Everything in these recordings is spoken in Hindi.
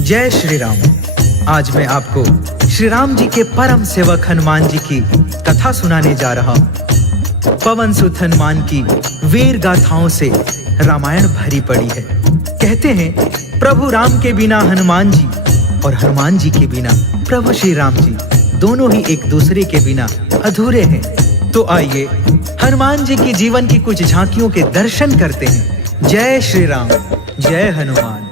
जय श्री राम। आज मैं आपको श्री राम जी के परम सेवक हनुमान जी की कथा सुनाने जा रहा हूँ। पवन सुत हनुमान की वीर गाथाओं से रामायण भरी पड़ी है। कहते हैं प्रभु राम के बिना हनुमान जी और हनुमान जी के बिना प्रभु श्री राम जी दोनों ही एक दूसरे के बिना अधूरे हैं। तो आइए हनुमान जी की जीवन की कुछ झांकियों के दर्शन करते हैं। जय श्री राम, जय हनुमान।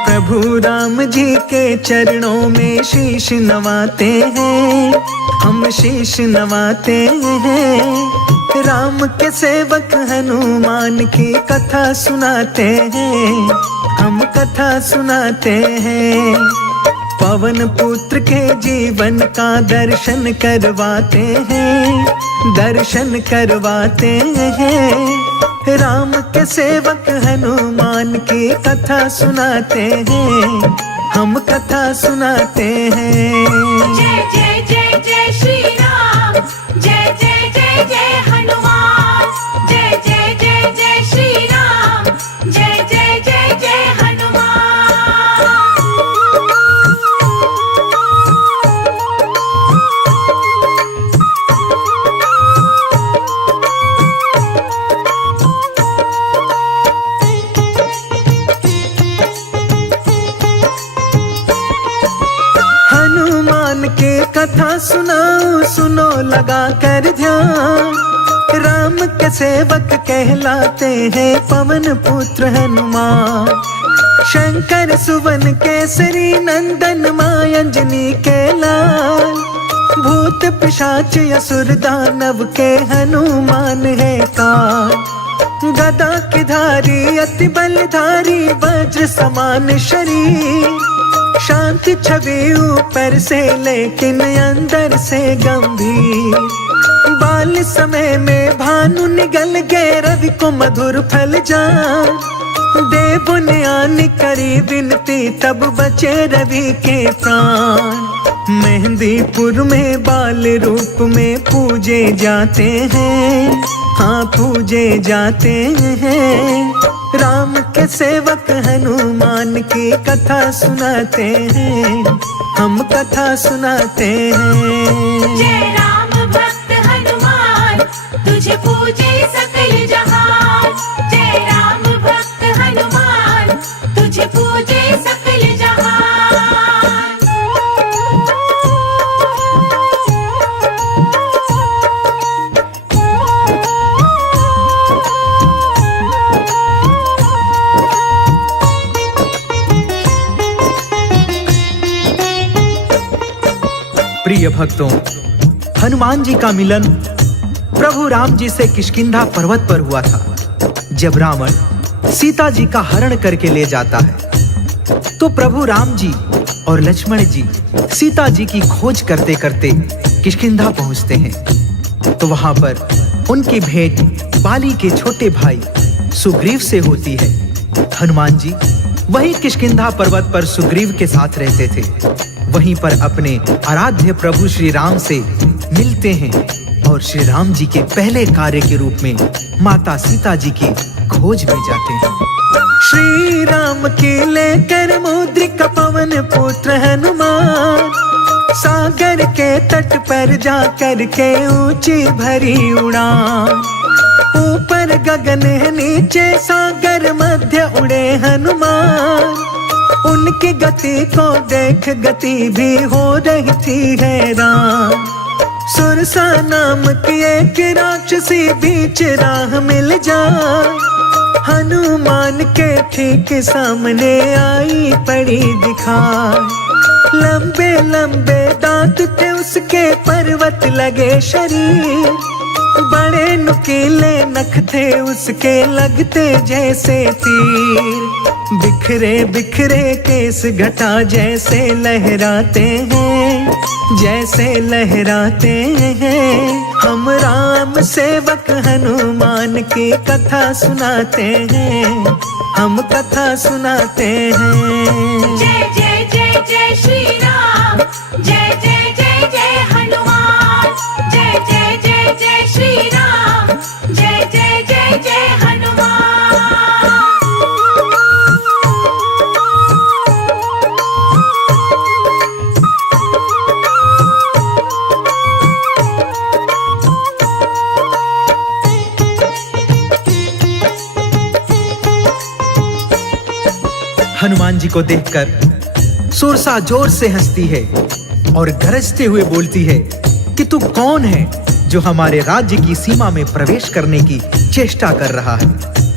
प्रभु राम जी के चरणों में शीश नवाते हैं, हम शीश नवाते हैं। राम के सेवक हनुमान की कथा सुनाते हैं, हम कथा सुनाते हैं। पवन पुत्र के जीवन का दर्शन करवाते हैं, दर्शन करवाते हैं। राम के सेवक हनुमान की कथा सुनाते हैं, हम कथा सुनाते हैं। जय जय जय जय श्री राम, जय जय जय जय हनुमान। जय जय जय जय श्री राम, जय जय जय जय हनुमान। के कथा सुनाओ, सुनो लगा कर ध्यान। राम के सेवक कहलाते हैं पवन पुत्र हनुमान। शंकर सुवन केसरी नंदन मां अंजनी के लाल। भूत पिशाच असुर दानव के हनुमान है काल। गदा की धारी अति बलधारी वज्र समान शरीर। शांति छवि ऊपर से लेकिन अंदर से गंभीर। बाल समय में भानु निगल गए रवि को मधुर फल जान। देव ने आने करी विनती तब बचे रवि के प्राण। मेहंदीपुर में बाल रूप में पूजे जाते हैं, हाँ पूजे जाते हैं। राम के सेवक हनुमान की कथा सुनाते हैं, हम कथा सुनाते हैं। जय राम भक्त हनुमान, तुझे पूजे सकल जहान। जय राम भक्त हनुमान, तुझे पूजे सकल जहान। प्रिय भक्तों, हनुमान जी का मिलन प्रभु राम जी से किष्किंधा पर्वत पर हुआ था। जब रावण सीता जी का हरण करके ले जाता है तो प्रभु राम जी और लक्ष्मण जी सीता जी की खोज करते करते किष्किंधा पहुंचते हैं। तो वहां पर उनकी भेंट बाली के छोटे भाई सुग्रीव से होती है। हनुमान जी वहीं किष्किंधा पर्वत पर सुग्रीव के साथ रहते थे। वहीं पर अपने आराध्य प्रभु श्री राम से मिलते हैं और श्री राम जी के पहले कार्य के रूप में माता सीता जी की खोज में जाते हैं। श्री राम की लेकर मुद्रिका पवन पुत्र हनुमान। सागर के तट पर जाकर के ऊंची भरी उड़ान। ऊपर गगन है नीचे सागर मध्य उड़े हनुमान। उनकी गति को देख गति भी हो रही थी हैरान। सुरसा नाम की एक राक्षसी बीच राह मिल जाए। हनुमान के ठीक सामने आई पड़ी दिखाई। लंबे लंबे दांत थे उसके, पर्वत लगे शरीर। बड़े नुकीले नख थे उसके, लगते जैसे तीर। बिखरे बिखरे केस घटा जैसे लहराते हैं, जैसे लहराते हैं। हम राम सेवक हनुमान की कथा सुनाते हैं, हम कथा सुनाते हैं। जय जय जय जय श्री राम, जय जय जय जय हनुमान, जय जय जय जय श्री राम, जय जय जय जय हनुमान। हनुमान जी को देखकर सुरसा जोर से हंसती है और गरजते हुए बोलती है कि तू कौन है जो हमारे राज्य की सीमा में प्रवेश करने की चेष्टा कर रहा है।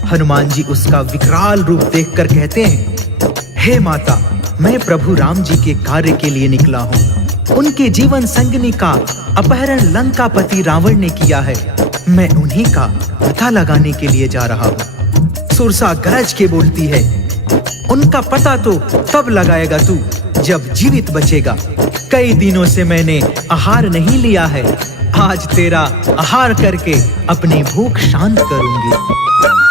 हनुमान जी उसका विकराल रूप देखकर कहते हैं, हे माता, मैं प्रभु राम जी के कार्य के लिए निकला हूँ। उनके जीवन संगिनी का अपहरण लंकापति रावण ने किया है। मैं उन्हीं का पता लगाने के लिए जा रहा हूँ। सुरसा गरज के बोलती है, उनका पता तो तब लगाएगा तू जब जीवित बचेगा। कई दिनों से मैंने आहार नहीं लिया है, आज तेरा आहार करके अपनी भूख शांत करूंगी।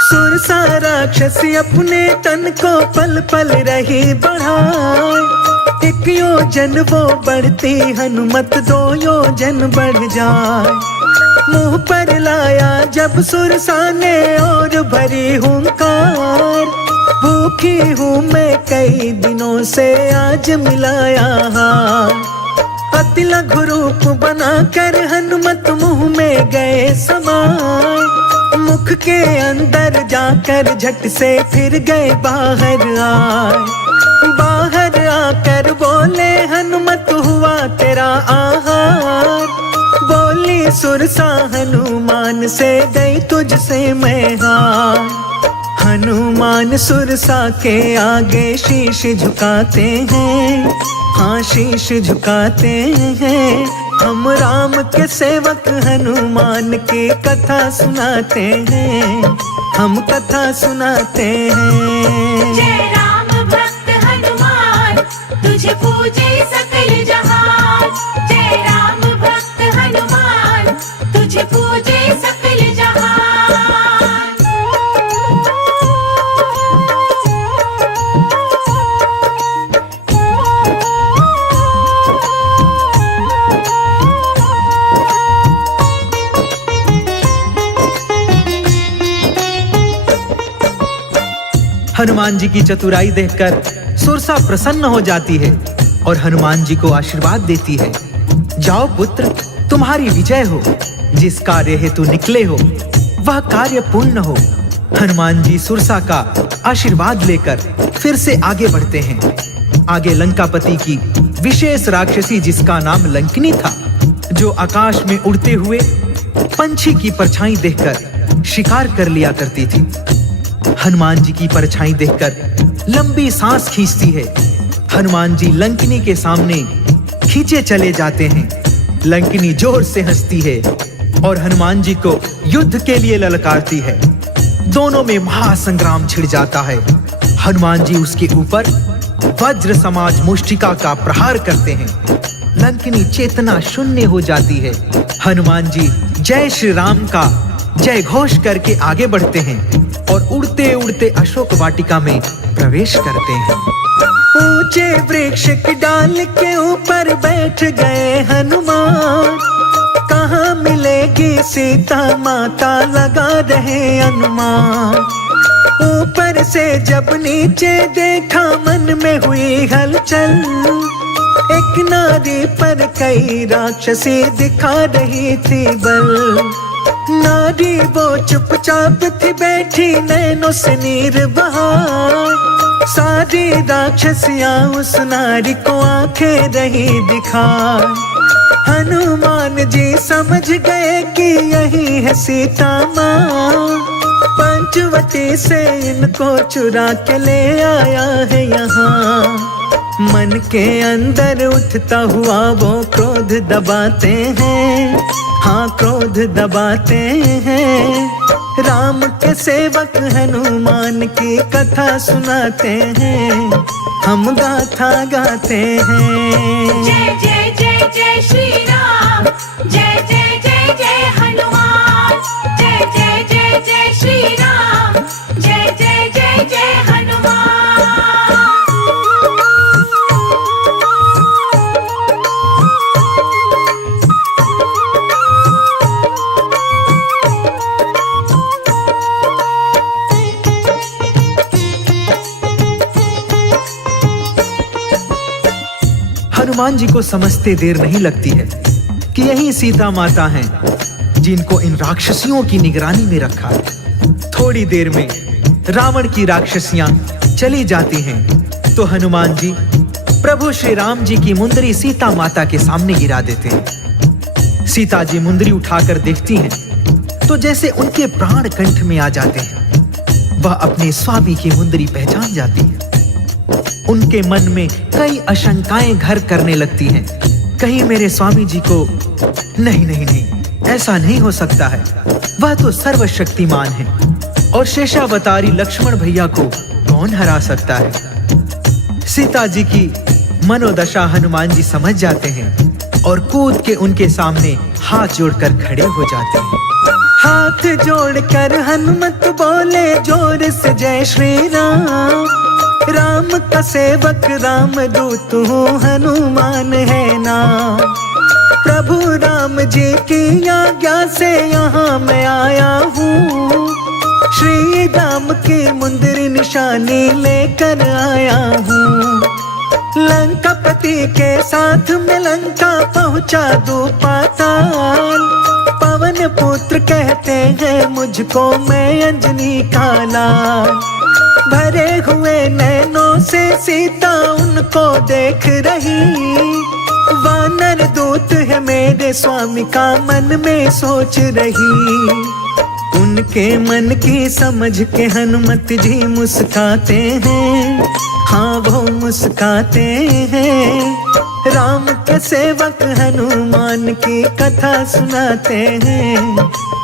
सुरसा राक्षसी अपने तन को पल पल रही बढ़ाए, एक योजन वो बढ़ती हनुमत 2 योजन बढ़ जाए। मुंह पर लाया जब सुरसा ने और भरी हुंकार, भूखी हूँ मैं कई दिनों से आज मिलाया हार। अति लघु रूप बनाकर हनुमत मुंह में गए समाए, मुख के अंदर जाकर झट से फिर गए बाहर आए। बाहर आकर बोले हनुमत हुआ तेरा आहार, बोली सुरसा हनुमान से गई तुझसे मैं हार। हनुमान सुरसा के आगे शीश झुकाते हैं, हाँ शीश झुकाते हैं। हम राम के सेवक हनुमान की कथा सुनाते हैं, हम कथा सुनाते हैं। जय राम भक्त हनुमान, तुझे पूजे सकल जहान। जय राम भक्त हनुमान, तुझे पूजे सकल जहान। हनुमान जी की चतुराई देखकर सुरसा प्रसन्न हो जाती है और हनुमान जी को आशीर्वाद देती है। जाओ पुत्र, तुम्हारी विजय हो। जिस कार्य हेतु निकले हो वह कार्य पूर्ण हो। हनुमान जी सुरसा का आशीर्वाद लेकर फिर से आगे बढ़ते हैं। आगे लंकापति की विशेष राक्षसी जिसका नाम लंकिनी था, जो आकाश में उड़ते हुए पंछी की परछाई देखकर शिकार कर लिया करती थी। हनुमान जी की परछाई देखकर लंबी सांस खींचती है। हनुमान जी लंकिनी के सामने खींचे चले जाते हैं। लंकिनी जोर से हंसती है और हनुमान जी को युद्ध के लिए ललकारती है। दोनों में महासंग्राम छिड़ जाता है। हनुमान जी उसके ऊपर वज्र समाज मुष्टिका का प्रहार करते हैं। लंकिनी चेतना शून्य हो जाती है। हनुमान जी जय श्री राम का जय घोष करके आगे बढ़ते हैं और उड़ते उड़ते अशोक वाटिका में प्रवेश करते हैं। ऊंचे वृक्ष की डाल के ऊपर बैठ गए हनुमान, कहाँ मिलेगी सीता माता लगा रहे अनुमान। ऊपर से जब नीचे देखा मन में हुई हलचल, एक नारी पर कई राक्षसी दिखा रही थी बल। नारी वो चुपचाप थी बैठी नैनों से नीर बहा, सारी राक्षसियां उस नारी को आंखें रही दिखा। हनुमान जी समझ गए कि यही है सीता माँ, पंचवटी से इनको चुरा के ले आया है यहाँ। मन के अंदर उठता हुआ वो क्रोध दबाते हैं, हाँ क्रोध दबाते हैं। राम के सेवक हनुमान की कथा सुनाते हैं, हम गाथा गाते हैं। जय जय जय जय श्री राम, जय जय जय जय हनुमान जी को समझते देर नहीं लगती है कि यही सीता माता हैं जिनको इन राक्षसियों की निगरानी में रखा है। थोड़ी देर में रावण की राक्षसियां चली जाती हैं तो हनुमान जी प्रभु श्री राम जी की मुंदरी सीता माता के सामने गिरा देते हैं। सीता जी मुंदरी उठाकर देखती हैं तो जैसे उनके प्राण कंठ में आ जाते हैं। वह अपने स्वामी की मुंदरी पहचान जाती है। उनके मन में कई आशंकाएं घर करने लगती हैं। कहीं मेरे स्वामी जी को नहीं नहीं नहीं, ऐसा नहीं हो सकता है। वह तो सर्वशक्तिमान है और शेषावतारी लक्ष्मण भैया को कौन हरा सकता है। सीता जी की मनोदशा हनुमान जी समझ जाते हैं और कूद के उनके सामने हाथ जोड़कर खड़े हो जाते हैं। हाथ जोड़कर हनुमत बोले जोर से जय श्री राम। राम का सेवक राम दूत हूँ, हनुमान है नाम। प्रभु राम जी की आज्ञा से यहाँ मैं आया हूँ। श्री राम की मुंदरी निशानी लेकर आया हूँ। लंकापति के साथ में लंका पहुँचा दूं पाताल। पवन पुत्र कहते हैं मुझको, मैं अंजनी का लाल। भरे हुए नैनों से सीता उनको देख रही। वानर दूत है मेरे स्वामी का मन में सोच रही। उनके मन की समझ के हनुमत जी मुस्काते हैं। हाँ वो मुस्काते हैं। राम के सेवक हनुमान की कथा सुनाते हैं।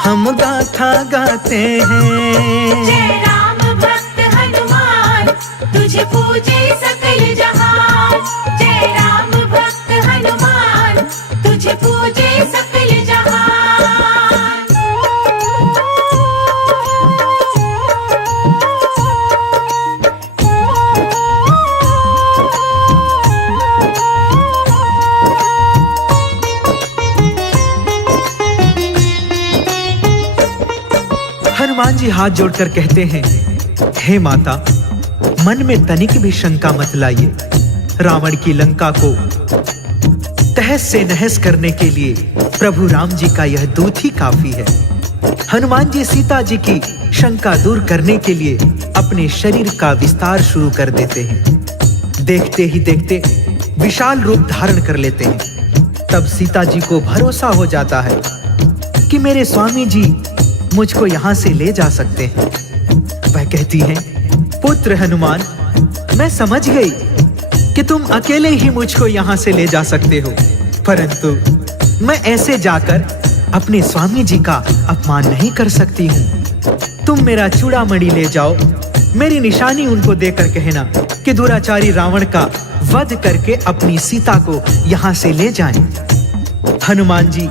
हम गाथा गाते हैं। जय राम भक्त हनुमान, तुझे पूजे सकल जहान। जय राम भक्त हनुमान, तुझे पूजे सकल जहान। हनुमान जी हाथ जोड़कर कहते हैं, हे माता, मन में तनिक भी शंका मत लाइए। रावण की लंका को तहस से नहस करने के लिए प्रभु राम जी का यह दूत ही काफी है। हनुमान जी सीता जी की शंका दूर करने के लिए अपने शरीर का विस्तार शुरू कर देते हैं। देखते ही देखते विशाल रूप धारण कर लेते हैं। तब सीता जी को भरोसा हो जाता है कि मेरे स्वामी जी मुझको यहाँ से ले जा सकते हैं। वह कहती हैं, पुत्र हनुमान, मैं समझ गई कि तुम अकेले ही मुझको यहाँ से ले जा सकते हो, परंतु मैं ऐसे जाकर अपने स्वामी जी का अपमान नहीं कर सकती हूँ। तुम मेरा चूड़ामणि ले जाओ, मेरी निशानी उनको देकर कहना कि दुराचारी रावण का वध करके अपनी सीता को यहाँ से ले जाएं। हनुमान जी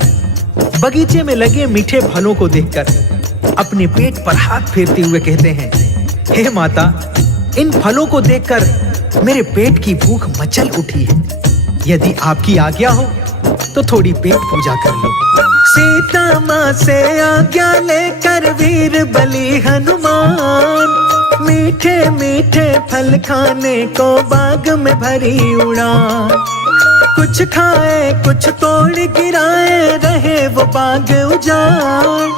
बगीचे में लगे मीठे फलों को देखकर अपने पेट पर हाथ फेरते हुए कहते हैं, हे माता, इन फलों को देखकर मेरे पेट की भूख मचल उठी है। यदि आपकी आज्ञा हो तो थोड़ी पेट पूजा कर लो। सीता माँ से आज्ञा लेकर वीर बलि हनुमान मीठे मीठे फल खाने को बाग में भरी उड़ान। कुछ खाए कुछ तोड़ गिराए, रहे वो बाग उजाड़।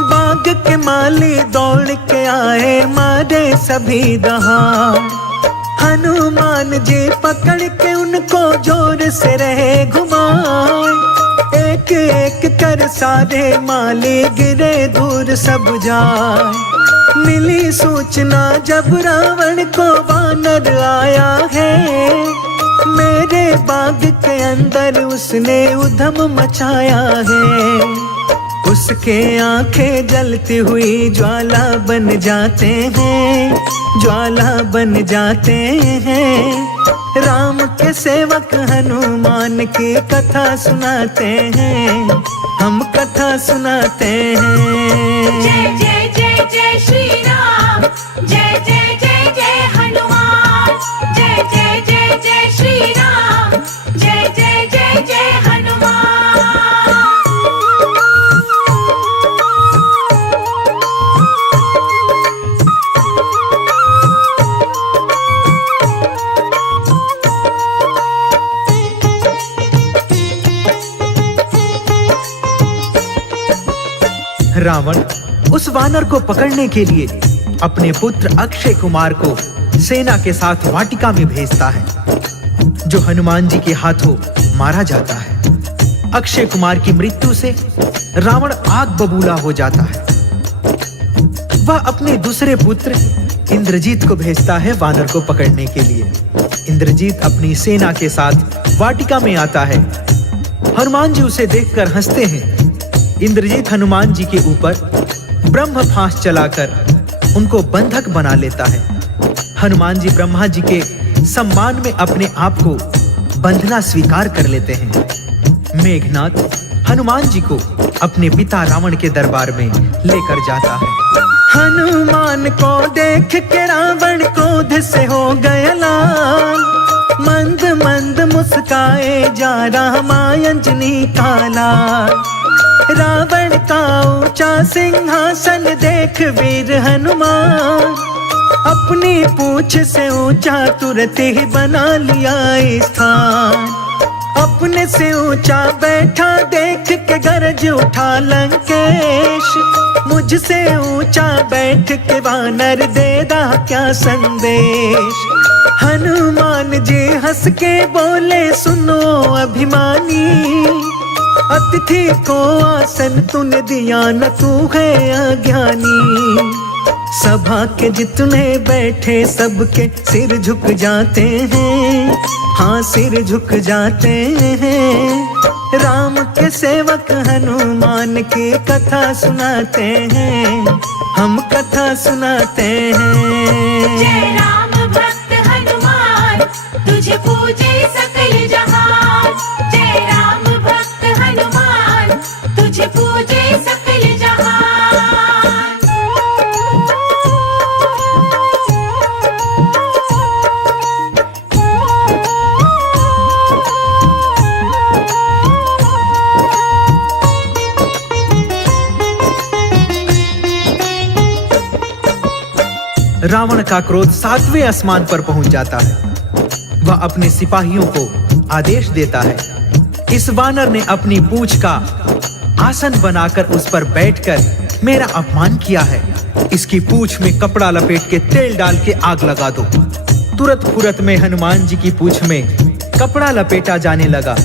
बाग के माली दौड़ के आए, मारे सभी दहाड़। हनुमान जी पकड़ के उनको जोर से रहे घुमाए। एक एक कर सारे माली गिरे दूर सब जाए। मिली सूचना जब रावण को वानर आया है। मेरे बाग के अंदर उसने उधम मचाया है। उसके आंखें जलती हुई ज्वाला बन जाते हैं, ज्वाला बन जाते हैं। राम के सेवक हनुमान की कथा सुनाते हैं, हम कथा सुनाते हैं। जय जय जय जय श्री राम, जय जय जय जय हनुमान। जय जय जय जय श्री राम, जय जय जय जय हनुमान। रावण उस वानर को पकड़ने के लिए अपने पुत्र अक्षय कुमार को सेना के साथ वाटिका में भेजता है, जो हनुमान जी के हाथों मारा जाता है। अक्षय कुमार की मृत्यु से रावण आग बबूला हो जाता है। वह अपने दूसरे पुत्र इंद्रजीत को भेजता है वानर को पकड़ने के लिए। इंद्रजीत अपनी सेना के साथ वाटिका में आता है। हनुमान जी उसे देखकर हंसते हैं। इंद्रजीत हनुमान जी के ऊपर ब्रह्म फांस चलाकर उनको बंधक बना लेता है। हनुमान जी ब्रह्मा जी के सम्मान में अपने आप को बंधना स्वीकार कर लेते हैं। मेघनाथ हनुमान जी को अपने पिता रावण के दरबार में लेकर जाता है। हनुमान को देख के रावण क्रोध से हो गया लाल, मंद मंद मुस्काए जा रामा अंजनी का लाल। रावण का ऊंचा सिंहासन देख वीर हनुमान, अपनी पूंछ से ऊंचा तुरंत ही बना लिया स्थान। अपने से ऊंचा बैठा देख के गरज उठा लंकेश, मुझसे ऊंचा बैठ के वानर दे रहा क्या संदेश। हनुमान जी हंस के बोले सुनो अभिमानी, अतिथि को आसन तूने दिया न तू है अज्ञानी। सभा के जितने बैठे सबके सिर झुक जाते हैं, हाँ सिर झुक जाते हैं। राम के सेवक हनुमान की कथा सुनाते हैं, हम कथा सुनाते हैं। जय राम भक्त हनुमान, तुझे पूजे सकल जहान। जय राम भक्त हनुमान, तुझे पूजे सकल जहान। रावण का क्रोध 7वें आसमान पर पहुंच जाता है। वह अपने सिपाहियों को आदेश देता है, इस वानर ने अपनी पूंछ का आसन बनाकर उस पर बैठकर मेरा अपमान किया है। इसकी पूंछ में कपड़ा लपेट के तेल डाल के आग लगा दो। तुरंत फुरत में हनुमान जी की पूंछ में कपड़ा लपेटा जाने लगा।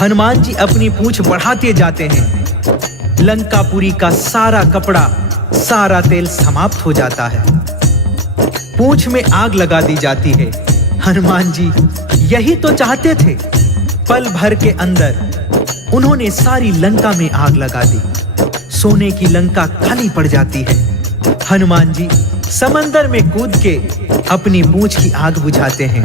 हनुमान जी अपनी पूंछ बढ़ाते जाते हैं। लंकापुरी का सारा कपड़ा, सारा तेल समाप्त हो जाता है। पूंछ में आग लगा दी जाती है। हनुमान जी यही तो चाहते थे। पल भर के अंदर उन्होंने सारी लंका में आग लगा दी। सोने की लंका खाली पड़ जाती है। हनुमान जी समंदर में कूद के अपनी पूंछ की आग बुझाते हैं।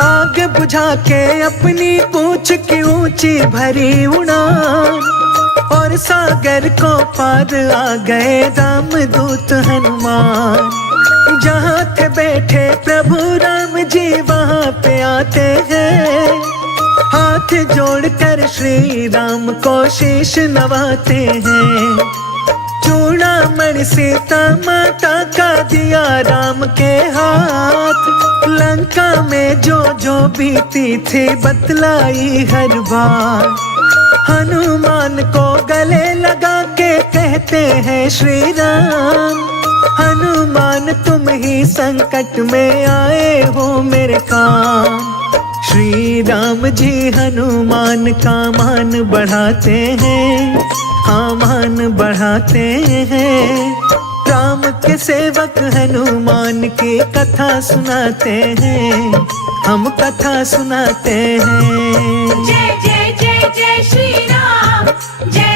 आग बुझा के अपनी पूंछ की ऊंची भरी उड़ान, और सागर को पार आ गए रामदूत हनुमान। जहाँ थे बैठे प्रभु राम जी वहाँ पे आते हैं, हाथ जोड़कर श्री राम को शीश नवाते हैं। चूड़ामणि सीता माता का दिया राम के हाथ, लंका में जो जो बीती थी बतलाई हर बात। हनुमान को गले लगा के कहते हैं श्री राम, हनुमान तुम ही संकट में आए हो मेरे काम। श्री राम जी हनुमान का मान बढ़ाते हैं, हाँ मान बढ़ाते हैं। राम के सेवक हनुमान की कथा सुनाते हैं, हम कथा सुनाते हैं। जय जय जय जय श्री राम, जय